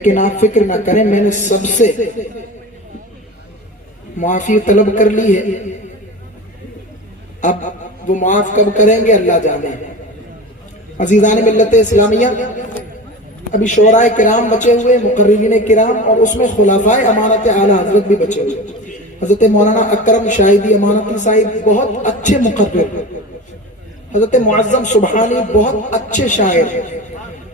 لیکن آپ فکر نہ کریں، میں نے سب سے معافی طلب کر لی ہے، اب وہ معاف کب کریں گے اللہ جانے۔ عزیزان ملت اسلامیہ، ابھی شعراء کرام بچے ہوئے، مقررین کرام، اور اس میں خلفائے امانت اعلیٰ حضرت بھی بچے ہوئے۔ حضرت مولانا اکرم شاہدی امانتی صاحب بہت اچھے مقرر، حضرت معظم سبحانی بہت اچھے شاعر،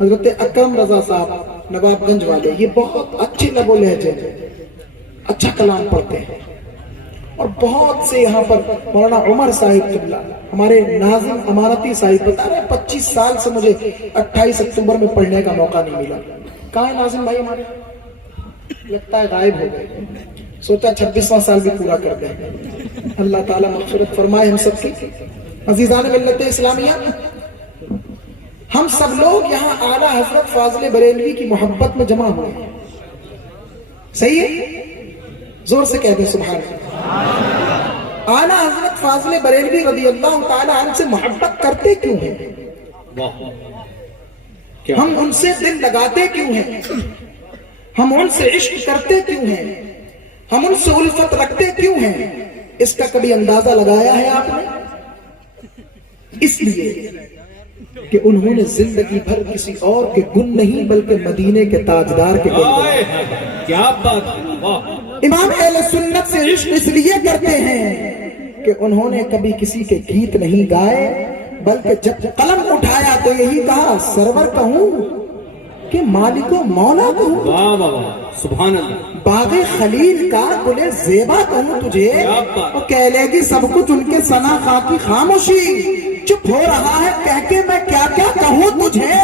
حضرت اکرم رضا صاحب نواب گنج والے، یہ بہت اچھے لب و لہجے، اچھا کلام پڑھتے ہیں۔ اور بہت سے یہاں پر مولانا عمر صاحب قبلہ، ہمارے ناظم امانتی صاحب بتا رہے ہیں 25 سال سے مجھے 28 اکتوبر میں پڑھنے کا موقع نہیں ملا۔ کہاں ہے ناظم بھائی ہمارے؟ لگتا ہے غائب ہو گئے، سوچا 26واں سال بھی پورا کر دیں۔ اللہ تعالیٰ مغفرت فرمائے ہم سب کی۔ عزیزان ملت اسلامیہ، ہم سب لوگ یہاں اعلیٰ حضرت فاضل بریلوی کی محبت میں جمع ہوئے ہیں، صحیح ہے؟ زور سے کہہ دیں سبحان اللہ۔ اعلیٰ حضرت فاضل بریلوی رضی اللہ تعالیٰ عنہ سے محبت کرتے کیوں ہیں؟ ہم ان سے دل لگاتے کیوں ہیں؟ ہم ان سے عشق کرتے کیوں ہیں؟ ہم ان سے الفت رکھتے کیوں ہیں؟ اس کا کبھی اندازہ لگایا ہے آپ نے؟ اس لیے کہ انہوں نے زندگی بھر کسی اور کے گن نہیں بلکہ مدینے کے تاجدار کے گن گائے۔ کیا بات ہے! امام اہل سنت سے عشق اس لیے کرتے ہیں کہ انہوں نے کبھی کسی کے گیت نہیں گائے، بلکہ جب قلم اٹھایا تو یہی کہا سرور کہوں کہ مالک و مولا کہوں، واہ واہ واہ، سبحان اللہ۔ باغ خلیل کا گلے زیبا کہوں تجھے، وہ کہہ لے گی سب کچھ ان کے ثنا خواہ کی خاموشی، چپ ہو رہا ہے کہہ کے میں کیا کیا کہوں تجھے،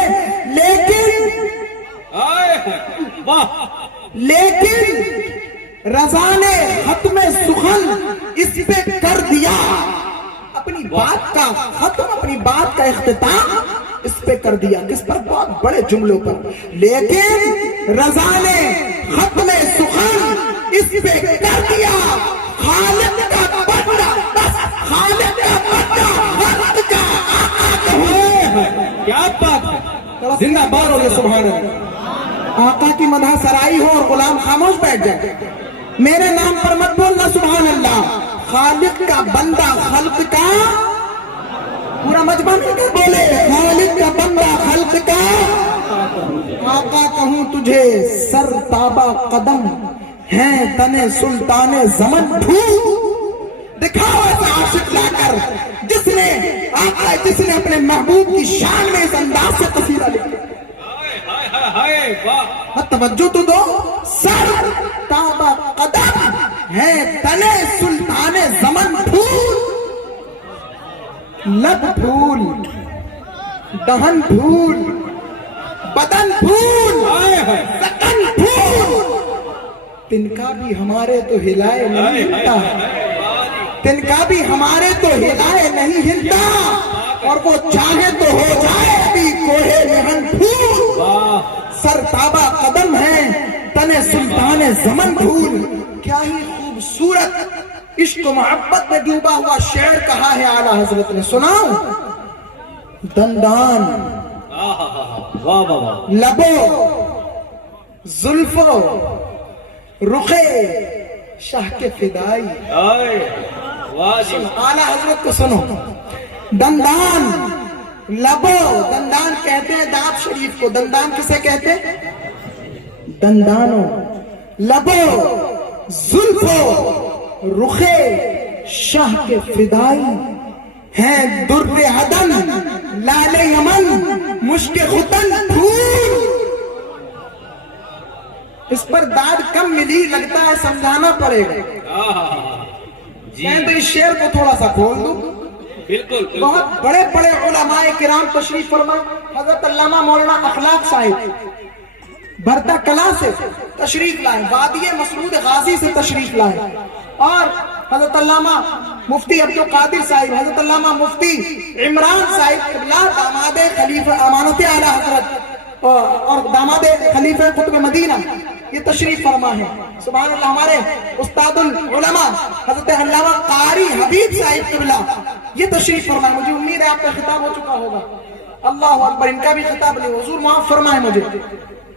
لیکن رضا نے ختم سخن اس پہ کر دیا، اپنی بات کا ختم، اپنی بات کا اختتام اس پہ کر دیا۔ کس پر؟ بہت بڑے جملوں پر۔ لیکن رضا نے ختم سخن اس پہ کر دیا، خالق کا بندہ، بس خالق کا بندہ، وقت کا آقا کہوں۔ کیا بات ہے! زندہ بار ہو گئے سبحان اللہ۔ آقا کی مدح سرائی ہو اور غلام خاموش بیٹھ جائے، میرے نام پر مت بولنا سبحان اللہ۔ خالق کا بندہ، خلق کا پورا مجمع مل کر بولے، خالق کا بندہ خلق کا آقا کہوں تجھے، سر تابا قدم ہے تنے سلطان زمن پھول۔ دکھاؤ ایسا عاشق لا کر جس نے آقا، جس نے اپنے محبوب کی شان میں اس انداز سے قصیدہ لکھا۔ توجہ تو دو، سر تابا قدم ہے تنے سلطان زمن پھول، لب پھول، دہن پھول، بدن پھول، سکن پھول، تنکا بھی ہمارے تو ہلائے نہیں ہلتا، تنکا بھی ہمارے تو ہلائے نہیں ہلتا، اور وہ چاہے تو ہو جائے ابھی کوہے مہن پھول۔ سر تابا قدم ہے تنے سلطان زمن پھول۔ کیا ہی خوبصورت عشق و محبت میں ڈوبا ہوا شعر کہا ہے اعلیٰ حضرت نے، سناؤ؟ دندان، لبو، زلفو، رخے شاہ کے فدائی۔ اعلیٰ حضرت کو سنو، دندان، لبو، دندان کہتے ہیں دانت شریف کو، دندان کسے کہتے ہیں؟ دندانو، لبو، زلفو، رخے شاہ کے فدائی ہیں، در عدن، لال یمن، مشک ختن پھول۔ اس پر داد کم ملی، لگتا ہے سمجھانا پڑے گا۔ میں تو اس شعر کو تھوڑا سا کھول دوں۔ بالکل بہت بڑے بڑے علماء کرام تشریف فرما، حضرت علامہ مولانا اخلاق صاحب بھرتا کلا سے تشریف لائے، وادی مسعود غازی سے تشریف لائے، اور حضرت علامہ مفتی عبدالقادر صاحب، حضرت علامہ مفتی عمران صاحب قبلہ داماد خلیفہ امانت اعلیٰ حضرت اور داماد خلیفہ قطب مدینہ، یہ تشریف فرما ہے۔ سبحان اللہ، ہمارے استاد العلماء حضرت علامہ قاری حبیب صاحب قبلہ یہ تشریف فرما ہے۔ مجھے امید ہے آپ کا خطاب ہو چکا ہوگا، اللہ اکبر، ان کا بھی خطاب نہیں، حضور معاف فرمائے مجھے۔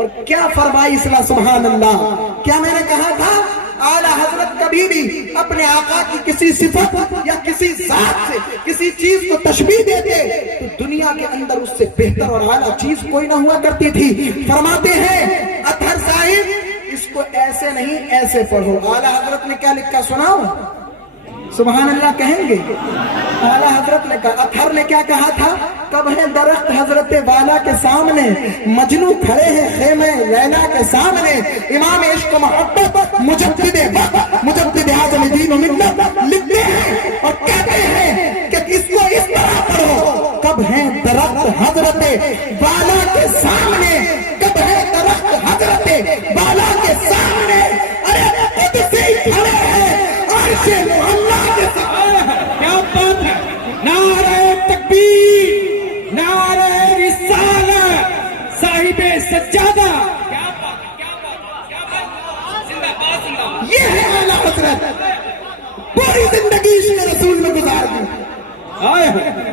اور کیا فرمائی اصلاح سبحان اللہ. کیا میں نے کہا تھا اعلیٰ حضرت کبھی بھی اپنے آقا کی کسی صفت یا کسی ذات سے کسی چیز کو تشبیہ دیتے تو دنیا کے اندر اس سے بہتر اور اعلیٰ چیز کوئی نہ ہوا کرتی تھی. فرماتے ہیں اطہر صاحب اس کو ایسے نہیں ایسے پڑھو. اعلیٰ حضرت نے کیا لکھا سناؤ؟ سبحان اللہ کہیں گے؟ اعلیٰ حضرت نے کہا. اطہر نے کیا کہا تھا؟ کب ہے درخت حضرت والا کے سامنے، مجنو کھڑے ہیں خیمہ لیلا کے سامنے. امام عشق محبت مجدد وقت مجدد اعظم دین و ملت لکھتے ہیں اور کہتے ہیں کہ اس کو اس طرح پڑھو. کب ہے درخت حضرت والا کے سامنے، کب ہے درخت حضرت والا کے سامنے، ارے خود سے ہی کھڑے ہیں عرش محلہ کے سامنے. کیا بات ہے! نعرہ تکبیر، نعرہ رسالت، صاحب سجادہ. یہ ہے اعلیٰ حضرت. پوری زندگی عشق رسول میں گزار دی.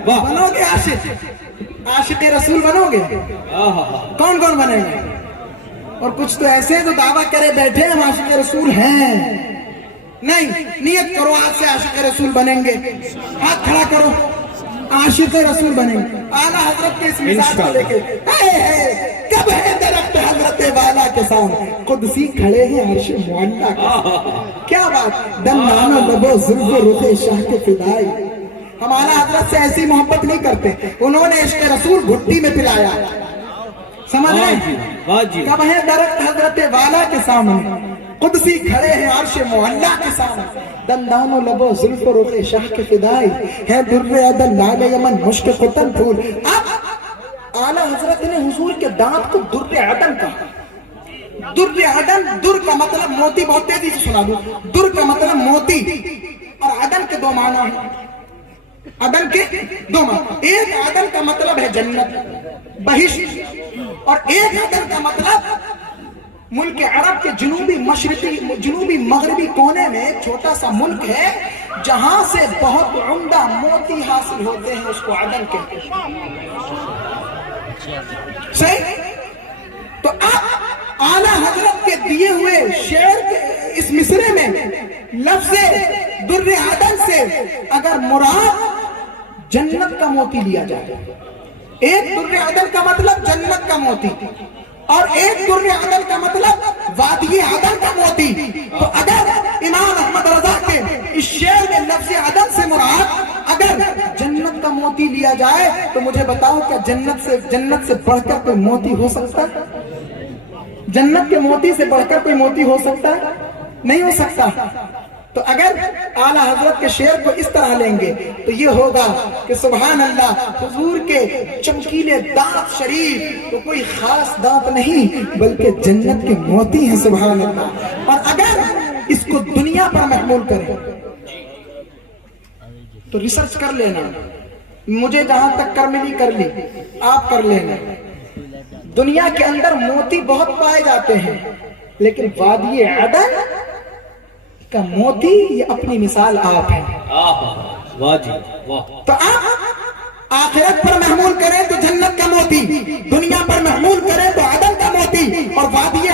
بنو گے عاشق؟ عاشق رسول بنو گے؟ کون کون بنے گے؟ اور کچھ تو ایسے جو دعویٰ کرے بیٹھے ہم عاشق رسول ہیں. نہیں، نیت کرو آج سے عاشق رسول بنیں گے. ہاتھ کھڑا کرو، عاشق رسول بنیں گے. اعلیٰ حضرت کے اس مثال کو لے کے کب ہے درخت حضرت والا کے سامنے، قدسی کھڑے ہیں عرش معلیٰ کے. کیا بات! دندان و لب و زلف و رخ شاہ کے فدائی. ہم اعلیٰ حضرت سے ایسی محبت نہیں کرتے. انہوں نے عشق رسول گھٹی میں پلایا. سمجھ رہے؟ کب ہے درخت حضرت والا کے سامنے، قدسی کھڑے ہیں عرش معلیٰ کے سامنے. دندان و لب و زلف و رخ شاہ کے فدائی ہے در عدن لال یمن مشک فتن پھول. اب اعلیٰ حضرت نے حضور کے دانت کو در عدن کہا. در عدن، در کا مطلب موتی. بہت تیزی سے سنا دوں. در کا مطلب موتی اور عدن کے دو معنی ہیں. عدن کے دو معنی. ایک عدن کا مطلب ہے جنت، بہشت، اور ایک عدن کا مطلب ملک عرب کے جنوبی مغربی کونے میں ایک چھوٹا سا ملک ہے جہاں سے بہت عمدہ موتی حاصل ہوتے ہیں، اس کو عدن کہتے ہیں. صحیح؟ تو اب اعلیٰ حضرت کے دیے ہوئے شعر کے اس مصرے میں لفظ در عدن سے اگر مراد جنت کا موتی لیا جائے، ایک در عدن کا مطلب جنت کا موتی اور ایک در عدن کا مطلب وادی عدن کا موتی. تو اگر امام احمد رضا کے اس شعر میں لفظ عدن سے مراد اگر جنت کا موتی لیا جائے تو مجھے بتاؤ کیا جنت سے بڑھ کر کوئی موتی ہو سکتا ہے؟ جنت کے موتی سے بڑھ کر کوئی موتی ہو سکتا ہے؟ نہیں ہو سکتا. تو اگر اعلیٰ حضرت کے شعر کو اس طرح لیں گے تو یہ ہوگا کہ سبحان اللہ، حضور کے چمکیلے دانت شریف تو کوئی خاص دانت نہیں بلکہ جنت کے موتی ہیں. سبحان اللہ. اور اگر اس کو دنیا پر محمول کریں تو ریسرچ کر لینا. مجھے جہاں تک کر ملی کر لی، آپ کر لینا. دنیا کے اندر موتی بہت پائے جاتے ہیں لیکن وادی عدن کا موتی یہ اپنی مثال آپ ہے. تو آپ آخرت پر محمول کریں تو جنت کا موتی، دنیا پر محمول کریں تو عدن کا موتی، اور وادی